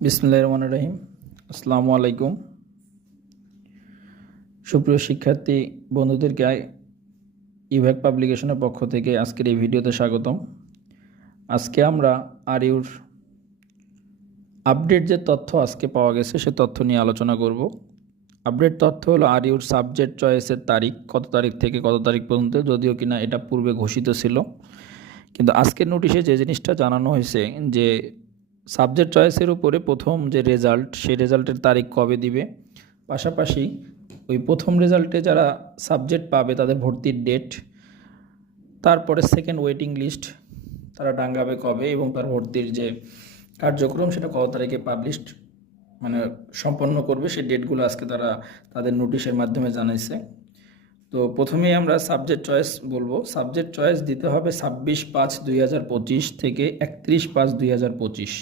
বিসমিল্লাহির রহমানির রহিম। আসসালামু আলাইকুম। সুপ্রিয় শিক্ষার্থী বন্ধুদেরকে ইভ্যাক পাবলিকেশনের পক্ষ থেকে আজকের এই ভিডিওতে স্বাগতম। আজকে আমরা আরইউর আপডেট যে তথ্য আজকে পাওয়া গেছে সে তথ্য নিয়ে আলোচনা করব। আপডেট তথ্য হলো আরইউর সাবজেক্ট চয়েসের তারিখ, কত তারিখ থেকে কত তারিখ পর্যন্ত, যদিও কিনা এটা পূর্বে ঘোষিত ছিল, কিন্তু আজকের নোটিশে যে জিনিসটা জানানো হয়েছে যে সাবজেক্ট চয়েসের উপরে প্রথম যে রেজাল্ট, সেই রেজাল্টের তারিখ কবে দিবে, পাশাপাশি ওই প্রথম রেজাল্টে যারা সাবজেক্ট পাবে তাদের ভর্তির ডেট, তারপরে সেকেন্ড ওয়েটিং লিস্ট তারা ডাঙ্গাবে কবে, এবং তার ভর্তির যে কার্যক্রম সেটা কত তারিখে পাবলিশড সম্পন্ন করবে, সেই ডেটগুলো আজকে তারা তাদের নোটিশের মাধ্যমে জানাইছে। তো প্রথমেই আমরা সাবজেক্ট চয়েস বলবো। সাবজেক্ট চয়েস দিতে হবে 26/5/2025 থেকে 31/5/2025।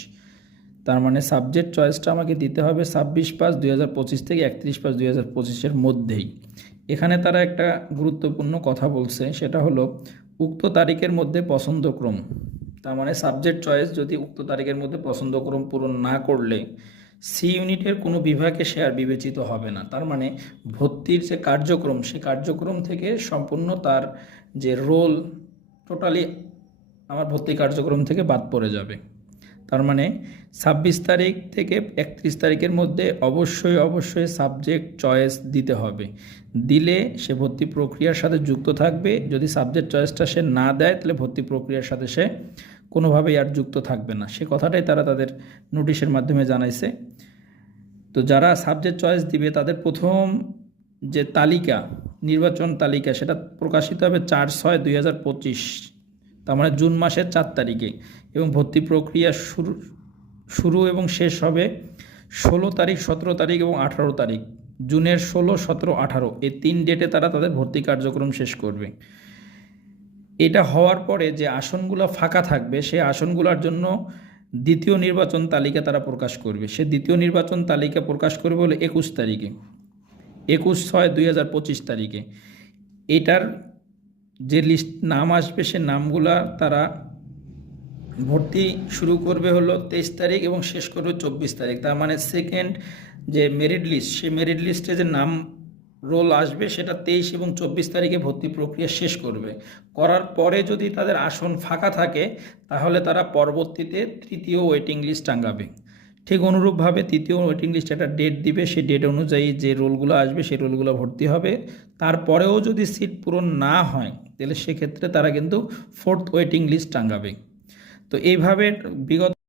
তার মানে সাবজেক্ট চয়েসটা আমাকে দিতে হবে 26/5/2025 থেকে 31/5/2025 মধ্যেই। এখানে তারা একটা গুরুত্বপূর্ণ কথা বলছে, সেটা হলো উক্ত তারিখের মধ্যে পছন্দক্রম। তার মানে সাবজেক্ট চয়েস যদি উক্ত তারিখের মধ্যে পছন্দক্রম পূরণ না করলে সি ইউনিটের কোনো বিভাগে সে আর বিবেচিত হবে না। তার মানে ভর্তির যে কার্যক্রম, সে কার্যক্রম থেকে সম্পূর্ণ তার যে রোল টোটালি আমার ভর্তি কার্যক্রম থেকে বাদ পড়ে যাবে। তার মানে 26 তারিখ থেকে 31 তারিখের মধ্যে অবশ্যই সাবজেক্ট চয়েস দিতে হবে। দিলে সে ভর্তি প্রক্রিয়ার সাথে যুক্ত থাকবে। যদি সাবজেক্ট চয়েসটা সে না দেয় তাহলে ভর্তি প্রক্রিয়ার সাথে সে কোনোভাবেই আর যুক্ত থাকবে না। সে কথাটাই তারা তাদের নোটিশের মাধ্যমে জানাইছে। তো যারা সাবজেক্ট চয়েস দিবে তাদের প্রথম যে তালিকা, নির্বাচন তালিকা, সেটা প্রকাশিত হবে 4/6/2025, তার মানে জুন মাসের 4 তারিখে, এবং ভর্তি প্রক্রিয়া শুরু এবং শেষ হবে 16 তারিখ, 17 তারিখ এবং 18 তারিখ। জুনের 16, 17, 18 এই 3 ডেটে তারা তাদের ভর্তি কার্যক্রম শেষ করবে। এটা হওয়ার পরে যে আসনগুলো ফাঁকা থাকবে সেই আসনগুলোর জন্য দ্বিতীয় নির্বাচন তালিকা তারা প্রকাশ করবে। সে দ্বিতীয় নির্বাচন তালিকা প্রকাশ করবে হলো 21 তারিখে, 21/6/2025 তারিখে। এটার যে লিস্ট নাম আসবে সে নামগুলা তারা ভর্তি শুরু করবে হলো 23 তারিখ এবং শেষ করবে 24 তারিখ। তার মানে সেকেন্ড যে মেরিট লিস্ট, সেই মেরিট লিস্টে যে নাম রোল আসবে সেটা 23 এবং 24 তারিখে ভর্তি প্রক্রিয়া শেষ করবে। করার পরে যদি তাদের আসন ফাঁকা থাকে তাহলে তারা পরবর্তীতে তৃতীয় ওয়েটিং লিস্ট টাঙ্গাবে। ঠিক অনুরূপভাবে তৃতীয় ওয়েটিং লিস্ট একটা ডেট দিবে, সেই ডেট অনুযায়ী যে রোলগুলো আসবে সেই রোলগুলো ভর্তি হবে। তারপরেও যদি সিট পূরণ না হয় তাহলে সেক্ষেত্রে তারা কিন্তু ফোর্থ ওয়েটিং লিস্ট টাঙ্গাবে। তো এইভাবে বিগত